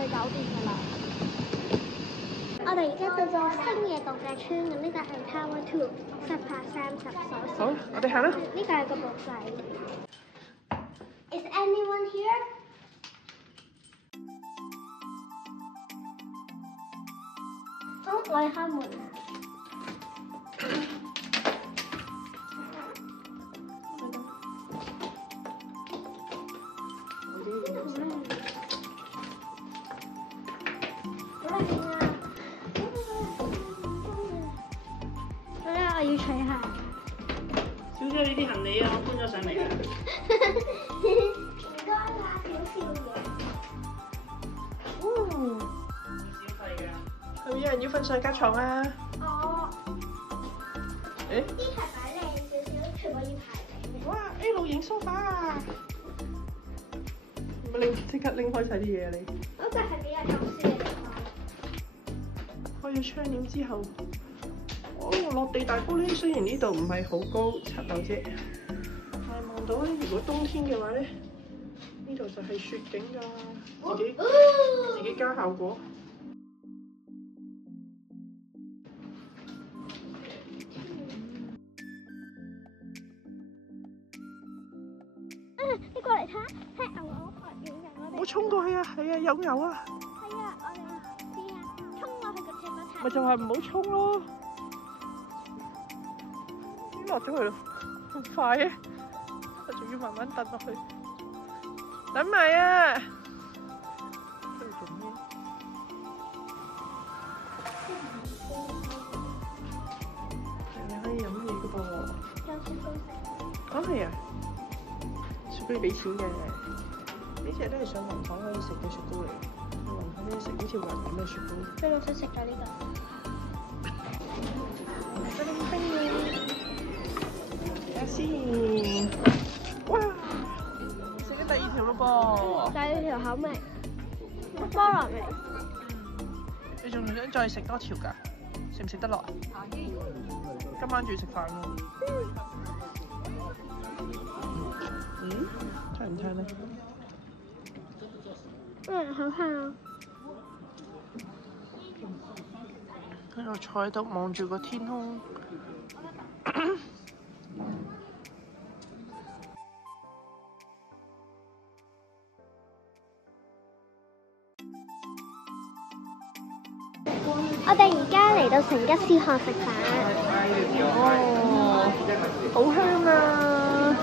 去酒店㗎啦。我哋而家到咗星野度假村，咁呢個係 Tower 2，實拍30所。好，我哋行啦。呢個係個木仔。Is anyone here？ 好，我哋開門。我要除鞋。小姐，呢啲行李啊，我搬咗上嚟啊。唔該啦，小少爺。小費㗎。係咪有人要瞓上架床啊？哦。誒？啲係擺靚少少，全部要排整嘅。哇 ！A 露營 sofa 啊！你即刻拎開晒啲嘢啊！你。嗰個係俾人讀書嘅地方。開咗窗簾之後。哦，落地大玻璃，雖然呢度唔係好高7樓啫，但係望到咧，如果冬天嘅話咧，呢度就係雪景㗎，自己加效果。你過嚟睇下，係牛牛學院嘅我哋。我衝過去啊！係啊，有牛啊！係啊，我哋試下衝落去個斜坡塔。咪就係唔好衝咯！落咗去咯，好快嘅，我仲要慢慢蹬落去。等埋啊！出去做咩？你可以飲嘢㗎噃。有雪糕食。哦係啊，雪糕要俾錢嘅。呢隻都係上雲台可以食嘅雪糕嚟。去雲台呢食好似雲咁嘅雪糕。你老想食咗呢個？冰冰嘅。先，哇！食咗第2條咯噃。第2條口味，菠蘿味。你仲想再食多條㗎？食唔食得落啊？今晚仲要食飯咯。聽唔聽咧？好香啊！喺度坐喺度望住個天空。我哋而家嚟到成吉思汗食飯。哦，好香啊！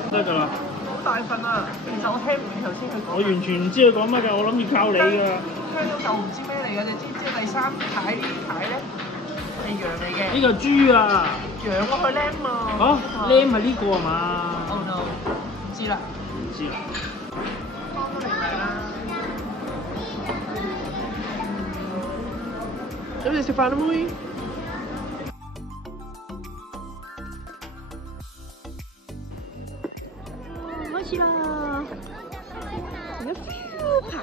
得㗎啦。好大份啊！其實我聽唔明頭先佢講。我完全唔知佢講乜㗎，我諗住靠你㗎。香到就唔知咩嚟㗎，你知唔知第3排呢排咧係羊嚟嘅？呢個豬啊！羊啊，佢 lamb 啊！嚇 ，lamb 係呢個係嘛 ？Oh no！唔知啦，唔知啦。湯都嚟埋啦。準備食飯啦，妹。開始啦！成個超拍。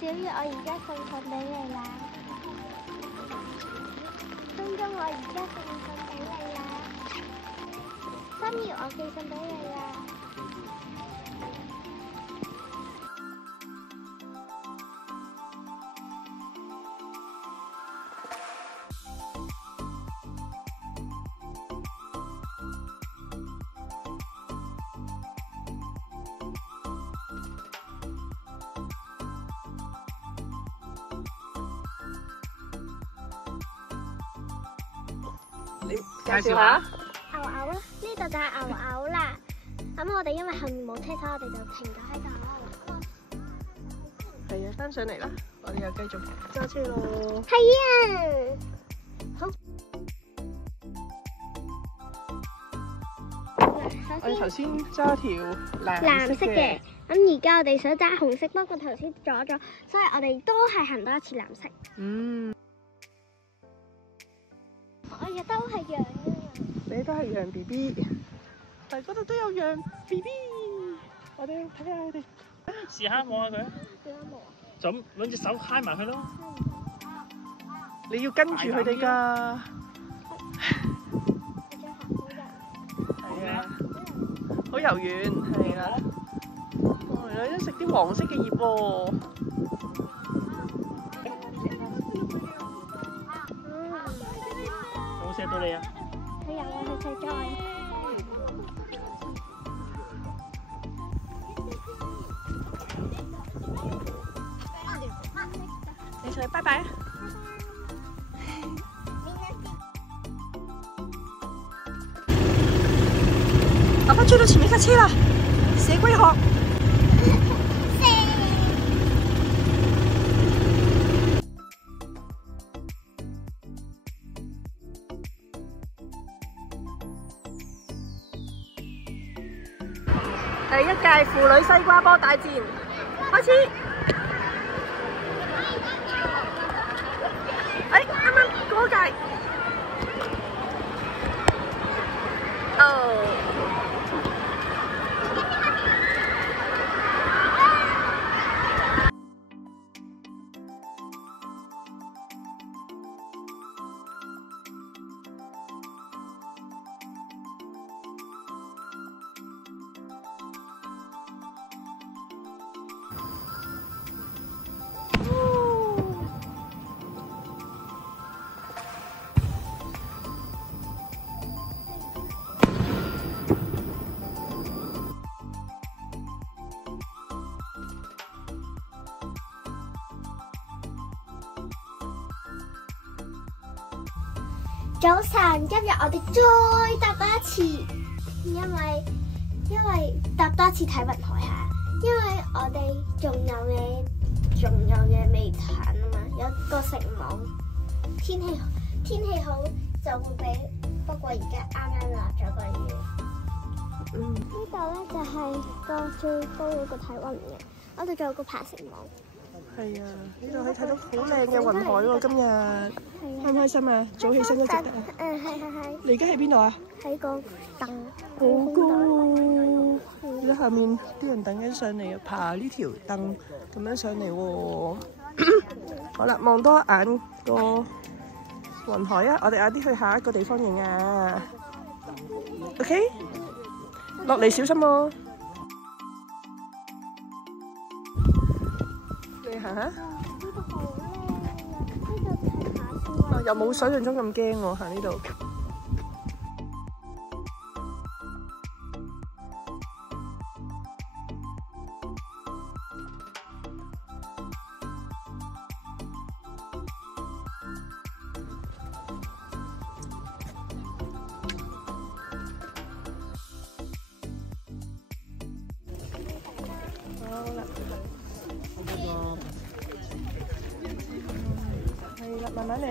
小月，我而家送信俾你啦。東東，我而家送信俾你啦。心瑤，我寄信俾你啦。你介紹下。牛牛啦，呢度就係牛牛啦。咁我哋因為後面冇車，所以我哋就停咗喺度啦。係啊，翻上嚟啦，我哋又繼續揸車咯。係啊。好。我哋頭先揸條藍色嘅，咁而家我哋想揸紅色，不過頭先阻咗，所以我哋都係行多一次藍色。嗯，我亦都係羊啊！你都係羊 B B， 但係嗰度都有羊 B B， 我哋睇下佢哋，試下摸下佢，點解冇啊？就咁兩隻手揩埋佢咯。你要跟住佢哋㗎。係啊，好柔軟，係啊。哦，有啲食啲黃色嘅葉喎。有冇錫到你啊？佢有啊，佢錫咗我。你同佢拜拜啊！爸爸追到前面架車啦，蛇龜殼。第一屆婦女西瓜波大戰開始。哎，啱啱嗰屆。哦。早晨，今日我哋再搭多一次，因為搭多一次睇雲海下，因為我哋仲有嘢未鏟啊嘛，有個城網，天氣好就會俾，不過而家啱落咗個雨。呢度咧就係個最高嗰個睇雲嘅，我哋仲有個爬城網。係啊，呢度可以睇到好靚嘅雲海喎，今日開唔開心啊？早起身都值得啊！係。你而家喺邊度啊？喺個凳，好高！而家下面啲人等緊上嚟啊，爬呢條凳咁樣上嚟喎。好啦，望多眼個雲海啊！我哋晏啲去下一個地方影啊。OK， 落嚟小心喎。你行下。又冇想象中咁驚喎，行呢度。好啦，係啦，慢慢嚟。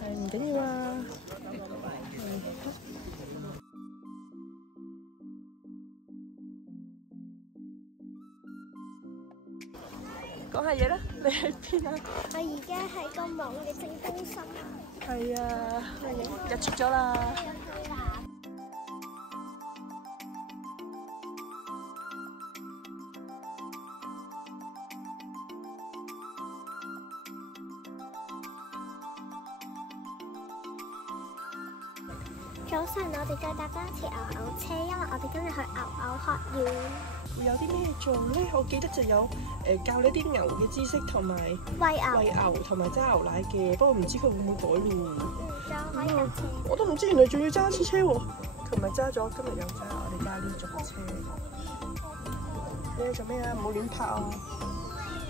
係唔緊要啊。講下嘢啦，你喺邊啊？我而家喺個網嘅正中心。係啊，日出咗啦。早晨，我哋再搭多一次牛牛車，因為我哋今日去牛牛學院。會有啲咩做咧？我記得就有教呢啲牛嘅知識同埋餵餵牛同埋揸牛奶嘅，不過唔知佢會唔會改喎。仲可以搭車。我都唔知原來仲要揸次車喎。佢唔係揸咗，今日又揸，我哋加呢種車。你做咩啊？唔好亂拍啊！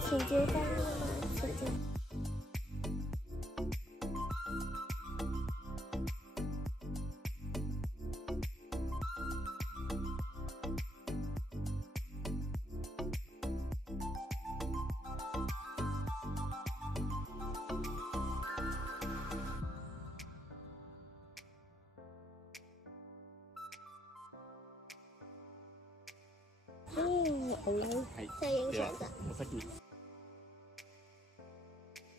前照燈啊嘛，前照。好。就影相咋？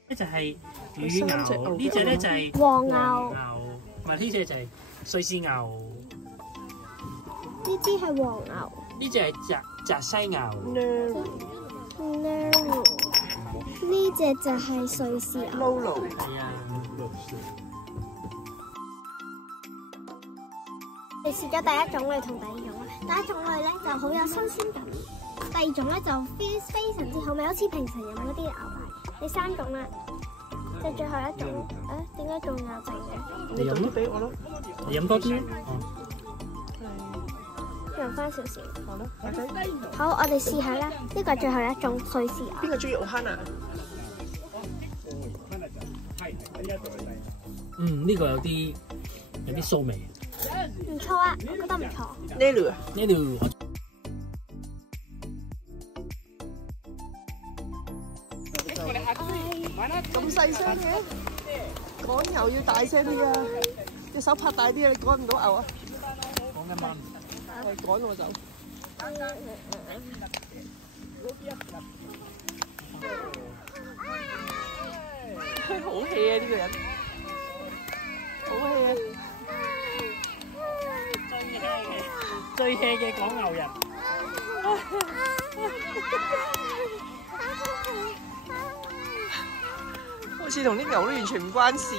呢就係乳牛，呢只咧就係黃牛，唔係呢只就係瑞士牛，呢支係黃牛。呢只係澤西牛。呢只就係瑞士牛。Lolo。係啊。你試咗第一種類同第二種啦。第一種類咧就好有新鮮感，第二種咧就非常之好味，好似平常飲嗰啲牛奶。第三種啦，就最後一種。點解仲有剩嘅？你飲啲俾我咯。你飲多啲。用翻少少。好啦，快啲。好，我哋試下啦。呢個係最後一種瑞士牛。邊個中意 Ohana？呢個有啲酥味。唔錯啊，我覺得唔錯。呢度咁細聲嘅，趕牛要大聲啲啊！隻手拍大啲啊！你趕唔到牛啊！講緊蚊。趕我走。好 hea 啊！呢個人，好 hea 啊！最 hea 嘅講牛人。好似同啲牛都完全唔關事。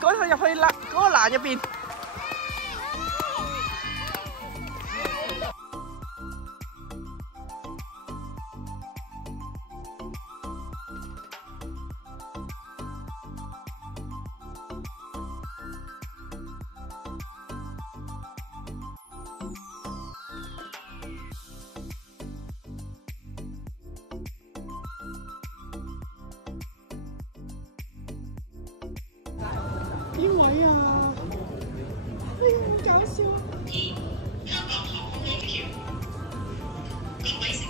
趕佢入去嗰個欄入邊。邊位啊？哎呀，好搞笑！香港航空月票，各位乘。